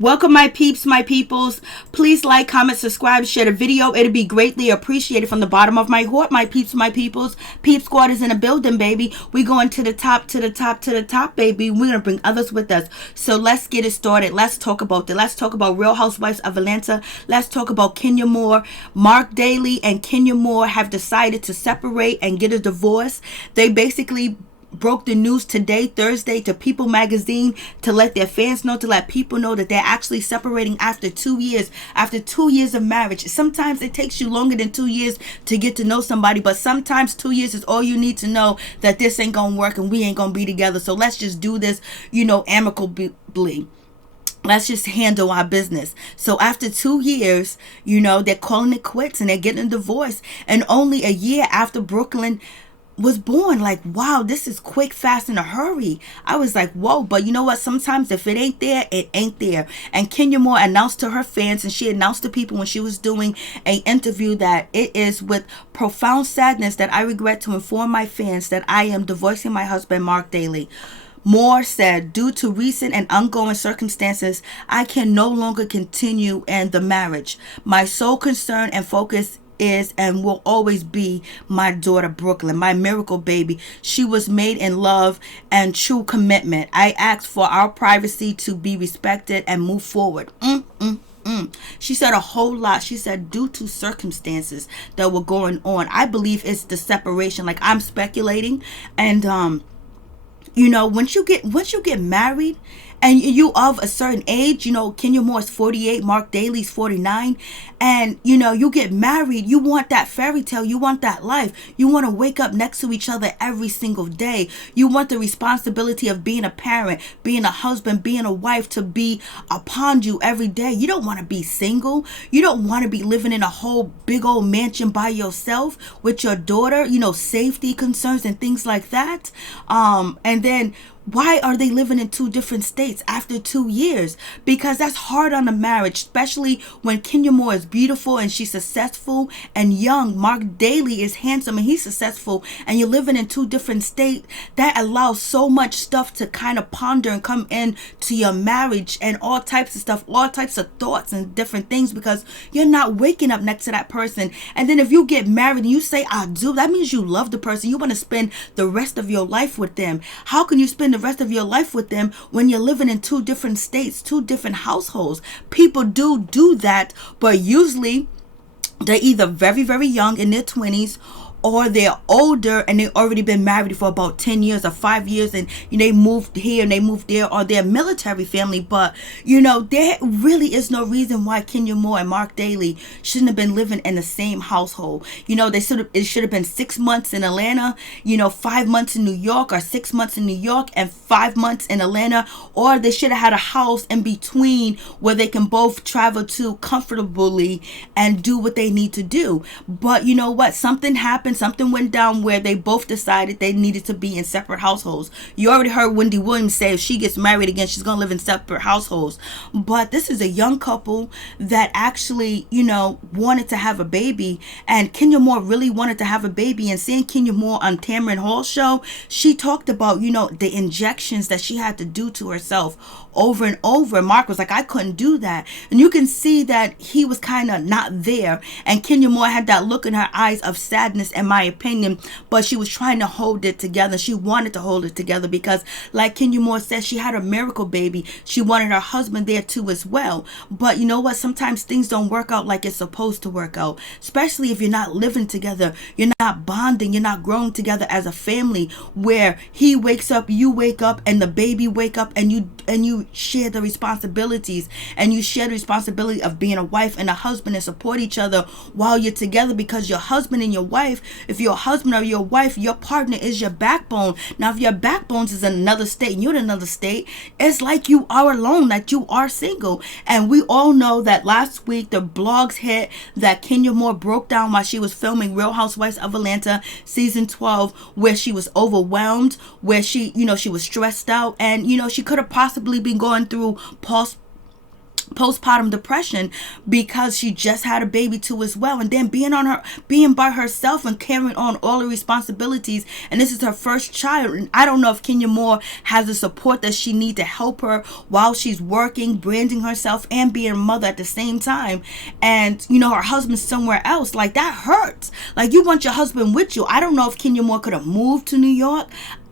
Welcome, my peeps, my peoples. Please like, comment, subscribe, share the video. It'll be greatly appreciated from the bottom of my heart, my peeps, my peoples. Peep Squad is in the building, baby. We going to the top, to the top, to the top, baby. We're going to bring others with us. So let's get it started. Let's talk about it. Let's talk about Real Housewives of Atlanta. Let's talk about Kenya Moore. Marc Daly and Kenya Moore have decided to separate and get a divorce. They basically broke the news today, Thursday, to People magazine to let their fans know, to let people know that they're actually separating after 2 years. After 2 years of marriage. Sometimes it takes you longer than 2 years to get to know somebody, but sometimes 2 years is all you need to know that this ain't gonna work and we ain't gonna be together. So let's just do this, amicably. Let's just handle our business. So after 2 years, they're calling it quits and they're getting a divorce. And only a year after Brooklyn was born. Like, wow, this is quick, fast, in a hurry. I was like, whoa. But you know what? Sometimes if it ain't there, it ain't there. And Kenya Moore announced to her fans, and she announced to people when she was doing an interview, that it is with profound sadness that I regret to inform my fans that I am divorcing my husband, Marc Daly. Moore said, due to recent and ongoing circumstances, I can no longer continue in the marriage. My sole concern and focus is and will always be my daughter Brooklyn, my miracle baby. She was made in love and true commitment. I asked for our privacy to be respected and move forward. She said a whole lot. She said due to circumstances that were going on. I believe it's the separation. Like, I'm speculating, and once you get married and you of a certain age, Kenya Moore's 48, Marc Daly's 49, and you get married, you want that fairy tale, you want that life, you want to wake up next to each other every single day, you want the responsibility of being a parent, being a husband, being a wife to be upon you every day. You don't want to be single, you don't want to be living in a whole big old mansion by yourself with your daughter, safety concerns and things like that. And then why are they living in two different states after 2 years? Because that's hard on a marriage, especially when Kenya Moore is beautiful and she's successful and young. Marc Daly is handsome and he's successful, and you're living in two different states. That allows so much stuff to kind of ponder and come in to your marriage, and all types of stuff, all types of thoughts and different things, because you're not waking up next to that person. And then if you get married and you say I do, that means you love the person. You want to spend the rest of your life with them. How can you spend the rest of your life with them when you're living in two different states, two different households? People do that, but usually they're either very, very young in their 20s, or they're older and they've already been married for about 10 years or 5 years, and they moved here and they moved there, or they're a military family. But there really is no reason why Kenya Moore and Marc Daly shouldn't have been living in the same household. It should have been 6 months in Atlanta, 5 months in New York, or 6 months in New York and 5 months in Atlanta, or they should have had a house in between where they can both travel to comfortably and do what they need to do. But you know what? Something happened. Something went down where they both decided they needed to be in separate households. You already heard Wendy Williams say if she gets married again, she's going to live in separate households. But this is a young couple that actually, wanted to have a baby. And Kenya Moore really wanted to have a baby. And seeing Kenya Moore on Tamron Hall's show, she talked about, the injections that she had to do to herself over and over. Mark was like, I couldn't do that. And you can see that he was kind of not there. And Kenya Moore had that look in her eyes of sadness, in my opinion, but she was trying to hold it together. She wanted to hold it together because, like Kenya Moore said, she had a miracle baby. She wanted her husband there too as well. But you know what? Sometimes things don't work out like it's supposed to work out, especially if you're not living together, you're not bonding, you're not growing together as a family, where he wakes up, you wake up, and the baby wake up, and you share the responsibilities, and you share the responsibility of being a wife and a husband, and support each other while you're together. Because your husband and your wife, if your husband or your wife, your partner is your backbone. Now if your backbone is in another state and you're in another state, it's like you are alone, that you are single. And we all know that last week the blogs hit that Kenya Moore broke down while she was filming Real Housewives of Atlanta season 12, where she was overwhelmed, where she was stressed out, and she could have possibly been going through postpartum depression because she just had a baby too as well, and then being by herself and carrying on all the responsibilities, and this is her first child. And I don't know if Kenya Moore has the support that she needs to help her while she's working, branding herself, and being a mother at the same time. And her husband's somewhere else. Like, that hurts. Like, you want your husband with you. I don't know if Kenya Moore could have moved to New York.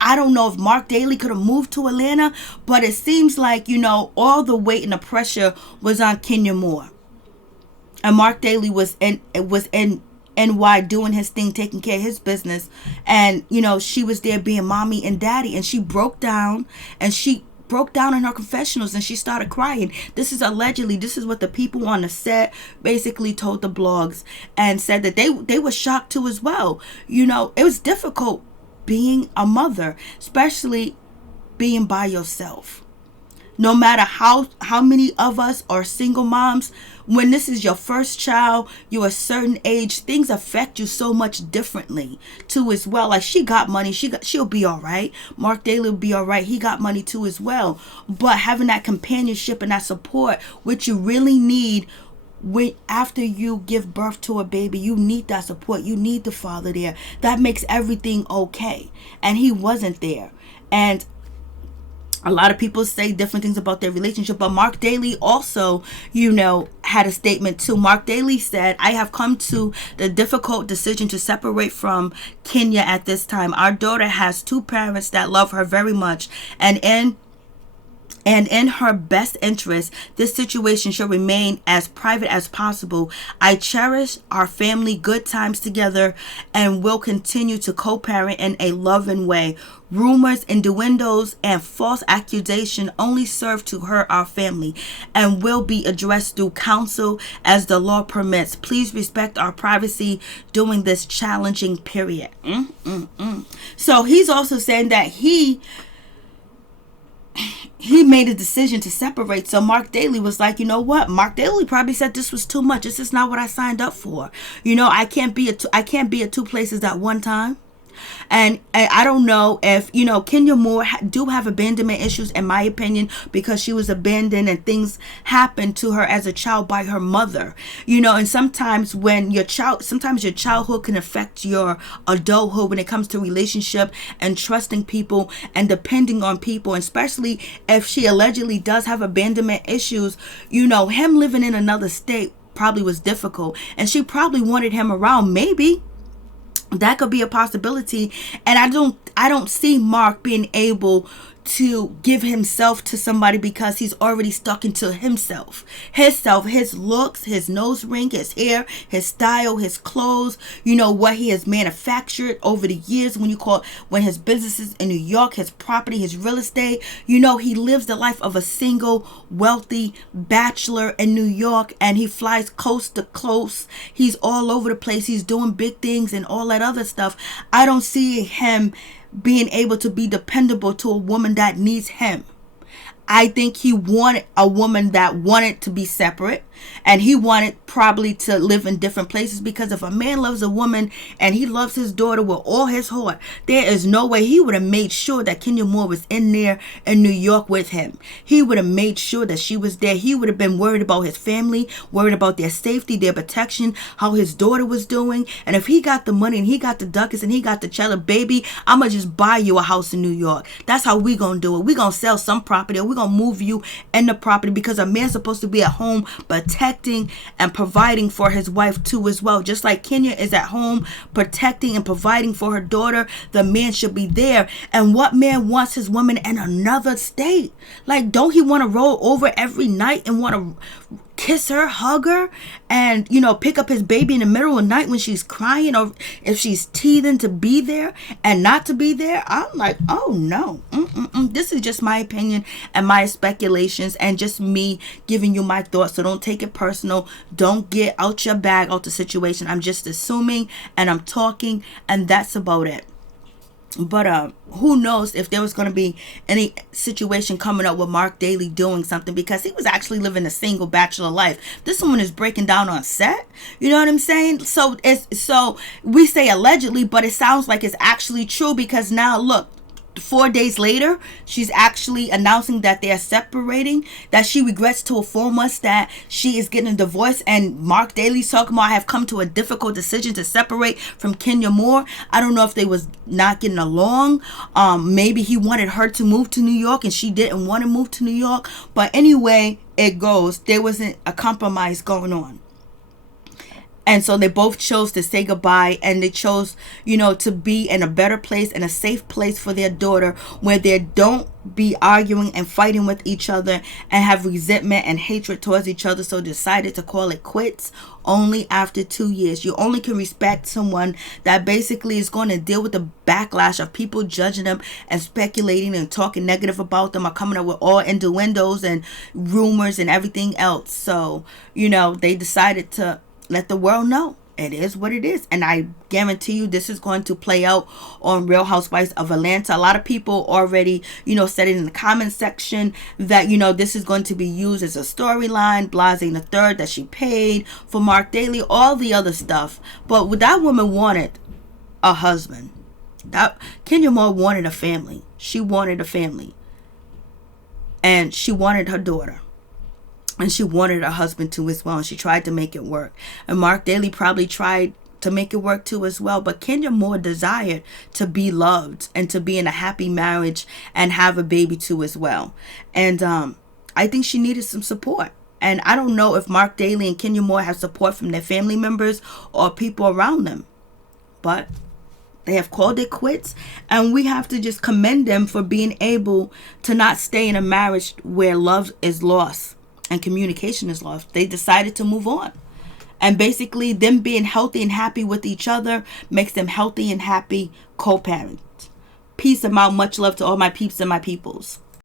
I don't know if Marc Daly could have moved to Atlanta, but it seems like, all the weight and the pressure was on Kenya Moore. And Marc Daly was in NY doing his thing, taking care of his business. And, she was there being mommy and daddy. And she broke down in her confessionals, and she started crying. This is allegedly, this is what the people on the set basically told the blogs, and said that they were shocked too as well. It was difficult being a mother, especially being by yourself. No matter how many of us are single moms, when this is your first child, you're a certain age, things affect you so much differently too as well. Like, she got money, she'll be all right. Marc Daly will be all right. He got money too as well. But having that companionship and that support, which you really need after you give birth to a baby, you need that support. You need the father there. That makes everything okay. And he wasn't there. And a lot of people say different things about their relationship, but Marc Daly also, had a statement too. Marc Daly said, "I have come to the difficult decision to separate from Kenya at this time. Our daughter has two parents that love her very much, and in her best interest, this situation should remain as private as possible. I cherish our family, good times together, and will continue to co-parent in a loving way. Rumors, innuendos, and false accusation only serve to hurt our family and will be addressed through counsel as the law permits. Please respect our privacy during this challenging period." So he's also saying that he made a decision to separate. So Marc Daly was like, you know what? Marc Daly probably said this was too much. This is not what I signed up for. I can't be at two places at one time. And I don't know if, Kenya Moore do have abandonment issues, in my opinion, because she was abandoned and things happened to her as a child by her mother. And sometimes your childhood can affect your adulthood when it comes to relationship and trusting people and depending on people. And especially if she allegedly does have abandonment issues, him living in another state probably was difficult. And she probably wanted him around, maybe. That could be a possibility. And I don't see Marc being able to give himself to somebody because he's already stuck into himself, his looks, his nose ring, his hair, his style, his clothes, what he has manufactured over the years. When his businesses in New York, his property, his real estate, he lives the life of a single wealthy bachelor in New York, and he flies coast to coast. He's all over the place. He's doing big things and all that other stuff. I don't see him being able to be dependable to a woman that needs him. I think he wanted a woman that wanted to be separate, and he wanted probably to live in different places, because if a man loves a woman and he loves his daughter with all his heart, there is no way he would have made sure that Kenya Moore was in there in New York with him. He would have made sure that she was there. He would have been worried about his family, worried about their safety, their protection, how his daughter was doing. And if he got the money and he got the ducats and he got the cheddar, baby, I'm going to just buy you a house in New York. That's how we going to do it. We going to sell some property, or we going to move you in the property, because a man's supposed to be at home protecting and providing for his wife too as well. Just like Kenya is at home protecting and providing for her daughter, the man should be there. And what man wants his woman in another state? Like, don't he want to roll over every night and want to kiss her, hug her, and pick up his baby in the middle of the night when she's crying, or if she's teething, to be there and not to be there? I'm like, oh no. This is just my opinion and my speculations and just me giving you my thoughts. So don't take it personal. Don't get out your bag out the situation. I'm just assuming and I'm talking, and that's about it. But who knows if there was going to be any situation coming up with Marc Daly doing something, because he was actually living a single bachelor life. This woman is breaking down on set. You know what I'm saying? So we say allegedly, but it sounds like it's actually true, because now look, 4 days later, she's actually announcing that they are separating, that she regrets to inform us that she is getting a divorce. And Marc Daly's talking about, I have come to a difficult decision to separate from Kenya Moore. I don't know if they was not getting along. Maybe he wanted her to move to New York and she didn't want to move to New York. But anyway, it goes. There wasn't a compromise going on. And so they both chose to say goodbye, and they chose, to be in a better place and a safe place for their daughter, where they don't be arguing and fighting with each other and have resentment and hatred towards each other. So decided to call it quits only after 2 years. You only can respect someone that basically is going to deal with the backlash of people judging them and speculating and talking negative about them, or coming up with all innuendos and rumors and everything else. So, they decided to let the world know it is what it is. And I guarantee you this is going to play out on Real Housewives of Atlanta. A lot of people already, said it in the comment section that, this is going to be used as a storyline. Blase the third, that she paid for Marc Daly, all the other stuff. But that woman wanted a husband. That Kenya Moore wanted a family. She wanted a family. And she wanted her daughter. And she wanted her husband to as well. And she tried to make it work. And Marc Daly probably tried to make it work too as well. But Kenya Moore desired to be loved and to be in a happy marriage and have a baby too as well. And I think she needed some support. And I don't know if Marc Daly and Kenya Moore have support from their family members or people around them. But they have called it quits. And we have to just commend them for being able to not stay in a marriage where love is lost and communication is lost. They decided to move on. And basically them being healthy and happy with each other makes them healthy and happy co-parents. Peace and out. Much love to all my peeps and my peoples.